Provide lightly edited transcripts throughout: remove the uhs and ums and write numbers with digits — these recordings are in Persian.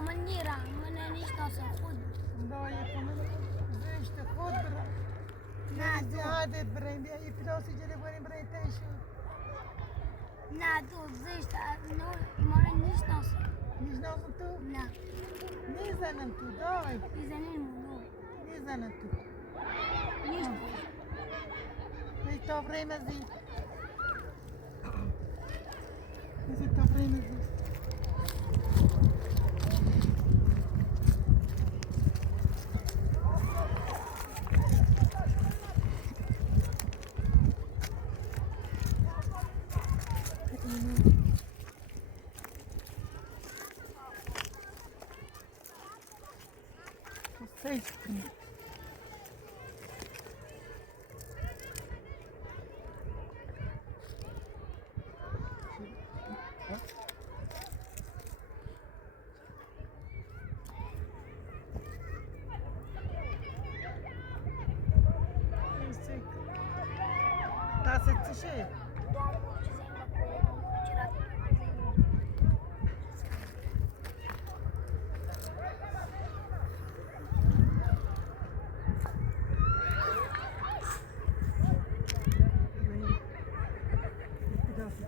من نیرم من نشناسم خود نه تو زشت ایمان نشناسم نه میزنم تو دای میزنیم میزنم تو نشناسم تفریم ازی تفریم ازی دستت چشه؟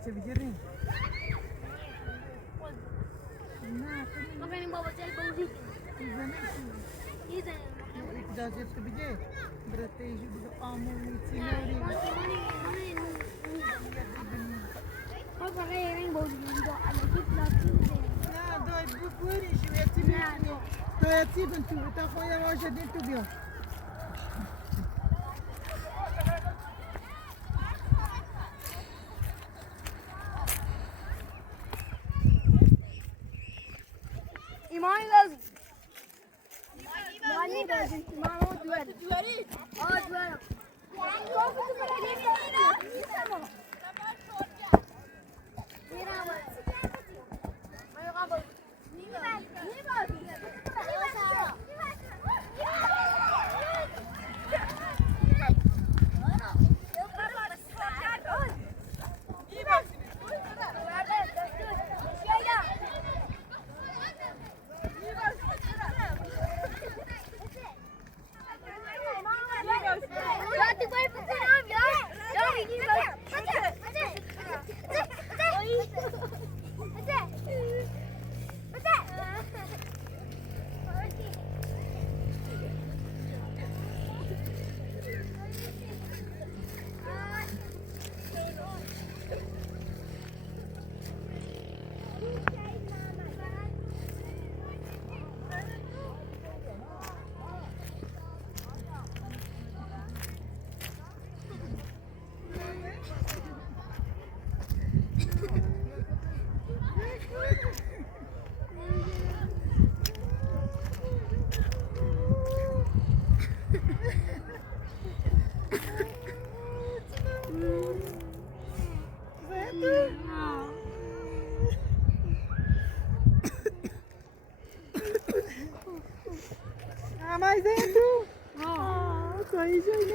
چه بگیریم؟ نه ببینیم بابا چه بازی میزنیم داشت بگه برات ایجو بگه آمون میتیناری بابا غيرين بوزين دو على كيف لا نه دای بپوری شو یتیبی تو یتیبن تو تا خویا واجه دین تو بیا ایمانی لازم ایمانی لازم ایمان رو دواری دوارم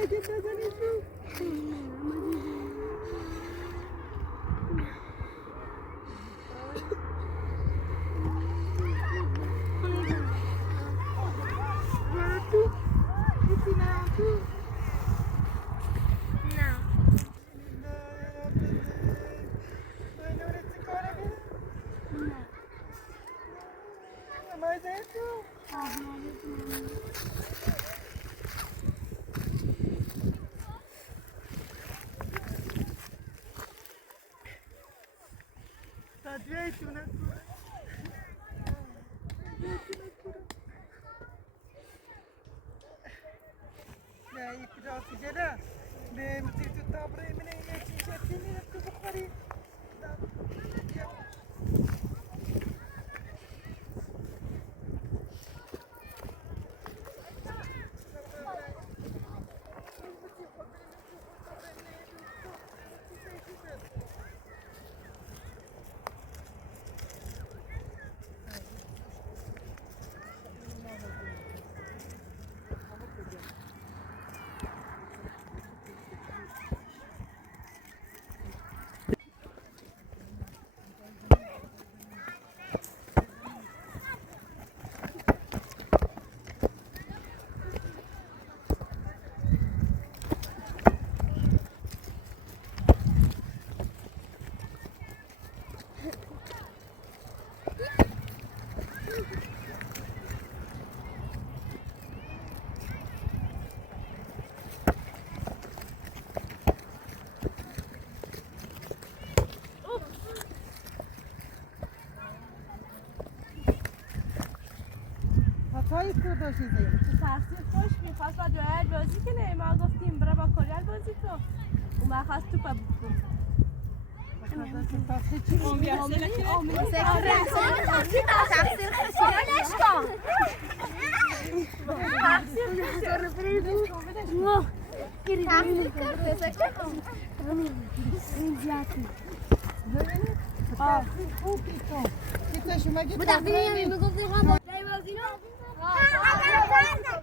تکت نزنی تو هایی کو داشتیم تحصیل خوش میخواست با جایل بازی کنه ما گفتیم برای با کلیال بازی کن و ما خواست تو پا بکن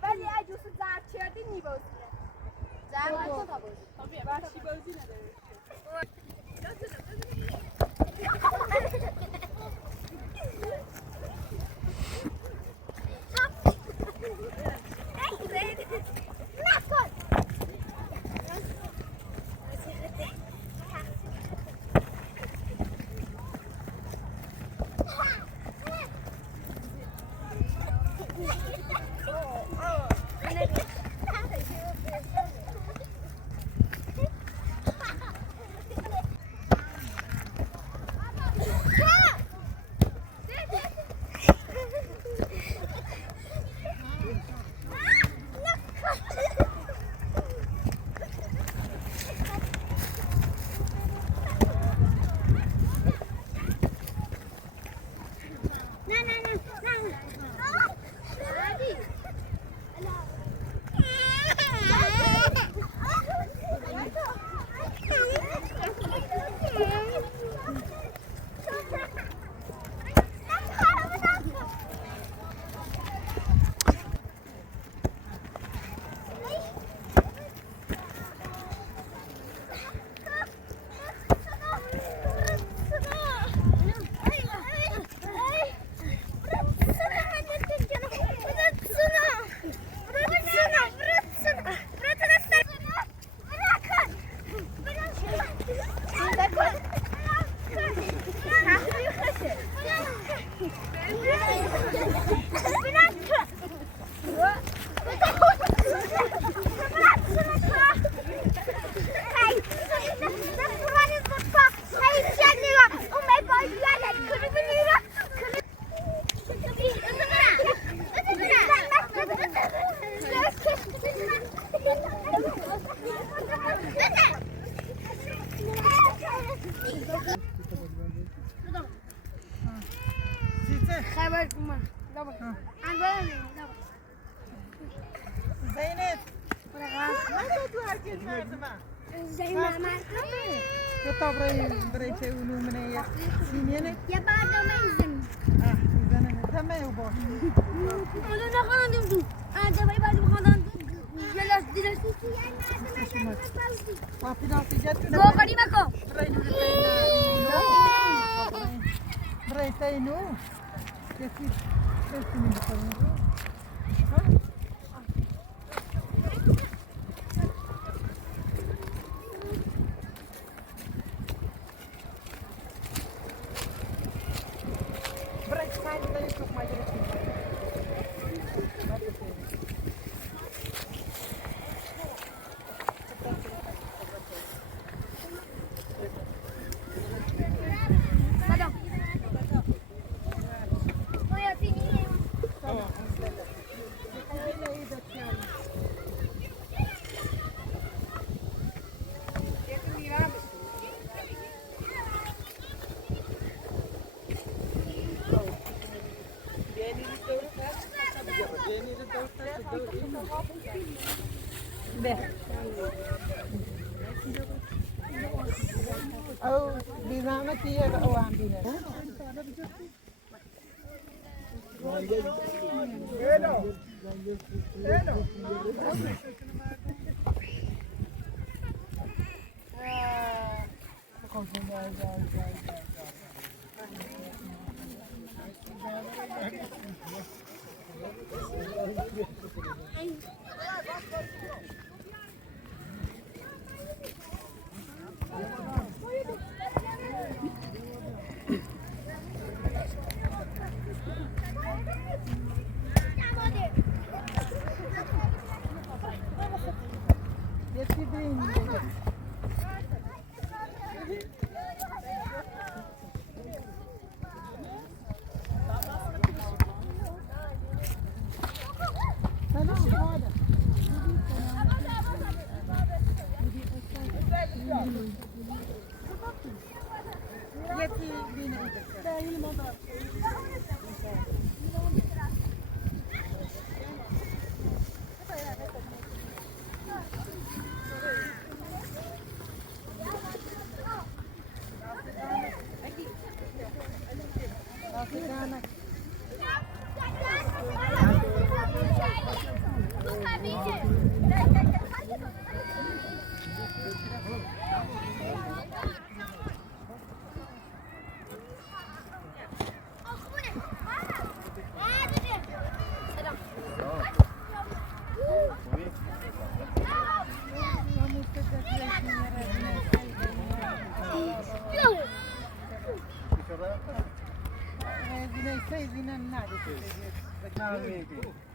ولی اگه زرد کردی میبازیه وحشی بازی نداره خبر کن زینب تو هرکس مردم زینب کتاب برای چه علومنه یا سینینه یه برنامه زمین زنه تمه و باش اونو نخواندم تو انجامه بعدی بخواندم جلس Papinotti, getto Go kadi mako. Brei nu. Che mi fanno? Brei sai da isso mais Madam. Oi, assim. Oh, di sana dia oh ambil.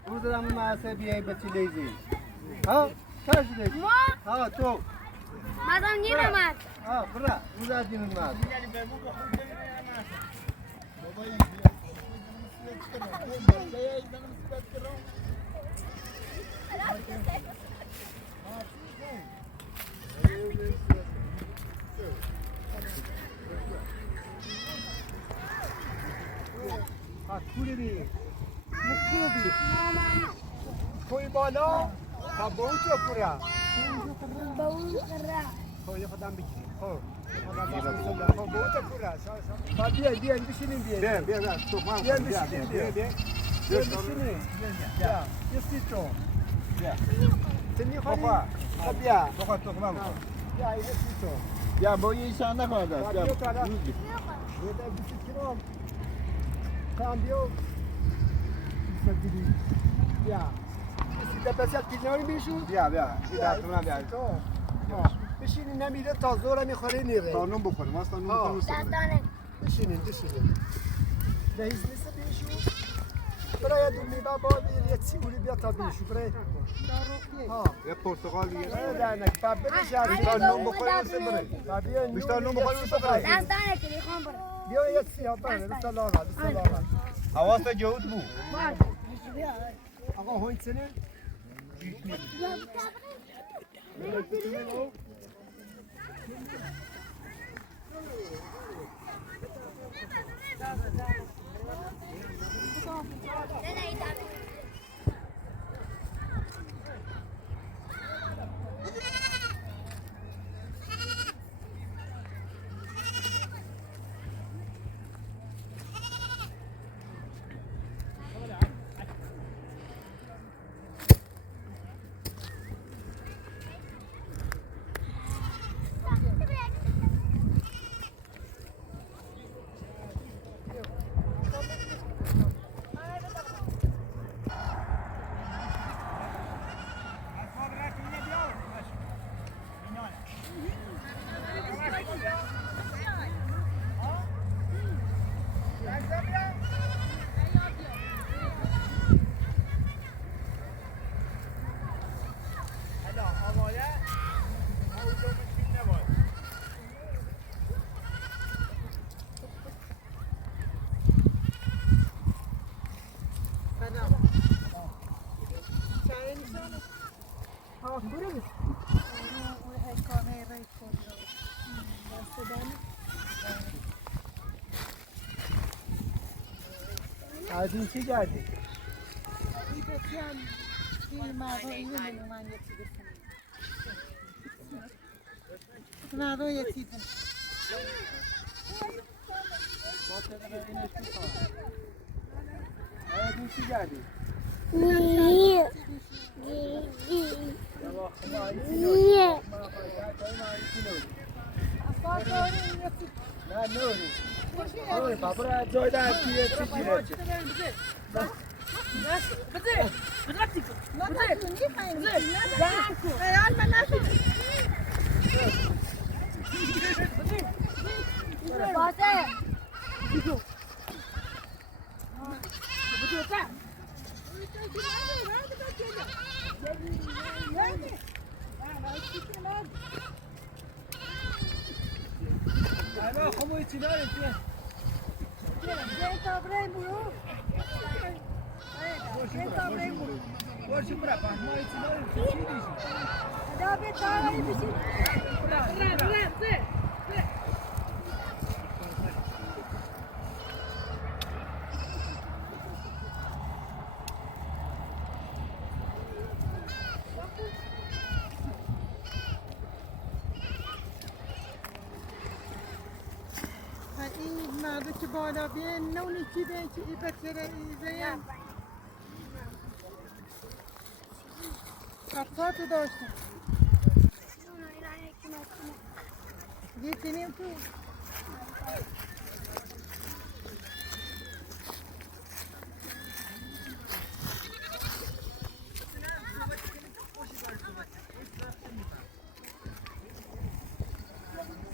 روزم معصه بیای بچی لیزی ها چاش لیزی ها تو Madam ni namat. ها برا روزا دینون ماز ها کولی بی مکوبی کوی بالا تا بوچ پورا Bau kera. کوی خدام بگیری خب خب بوچ پورا با بیا بشینیم بیا بیا تو ما بیا بشینیم بیا بشینیم بیا یستی تو بیا تنی خواهی خب بیا بخواه تو خمام بیا یستی تو بیا با یه ایشان نکنه دست بیا بیا بیسی کنم کامبیو بیا سیده بسیار کناری بیشون بیا این دستمون بیا بشینی نمیره تا زوره میخوره نیره تا نون بخوریم از تا نون بخوریم Dane. بشینیم دهیز نیست بیشون برای دومی بابا یه سیگوری بیا تا بیشون برای یه پرتقال دیگه درنک باب برش از تا نون بخوریم بیا بیشتر نون بخوریم Dane که میخوام برم. بیا یه سیاه برنه بسته لاغر حواست جهود بو آقا هوین سنه از این چی کردی؟ این بسیار این مردم اینو من یه چیز بسیم مردم یه چیز از این چی کردی؟ نه نوری نوری بابا را جای در چیه چی گیره اما خموی چی داریم چیه؟ برشون برا فهمایی چی داریم چی دیشی؟ این مرده که بالا بیان نونی چی بیان که این بچه بیان افراد داشتن یکی نیم تو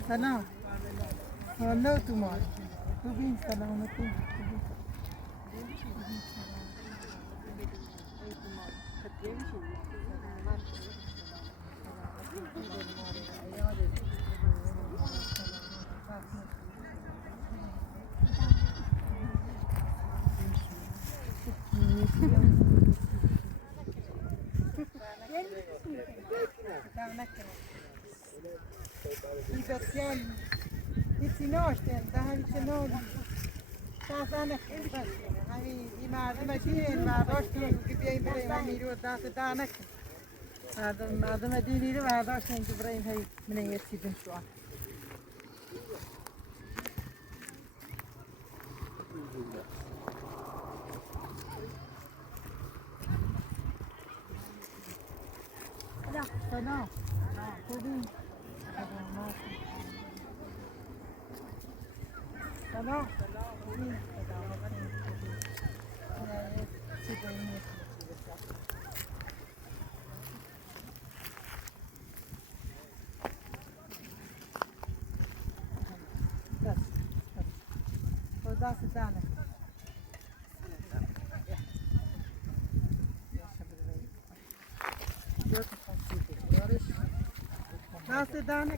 سلام والله تو مال ببین سلامتی این بسیار هیچی ناشتن ده همیشه نالی تازه خیلی بسیاره همین این مردم دین برداشتن که بیاییم برای همین رو دست ده نکن مردم دینی رو برداشتن که برای این من یه چیزم شوان سلام خوبی سلام خوبی دست دانه دست دانه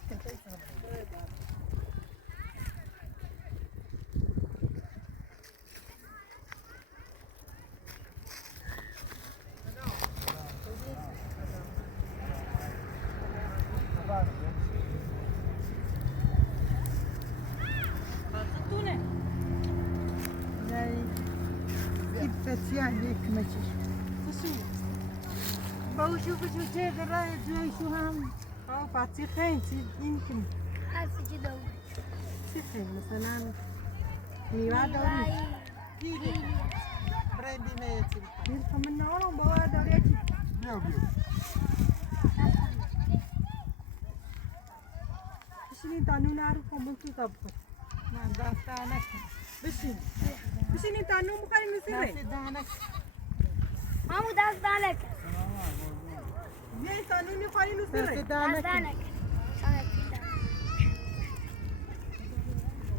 بسیار یک مچش باوشو بچو چه داره جایشو هم بچه خیلی چی این کم هستی که دارم چی خیلی مثلا میوه داری گیری برای بیمه یه چی بیر من نارم باور داره چی بیو بیو بشینی تانو نارو کمون تو تب کن من دست نکن بشینی تانو بخوری نسیره دست نکن همو دست دانک یه تانو نخوری نسیره دست دانک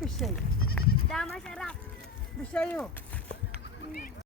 بشه دامش رفت بشه یو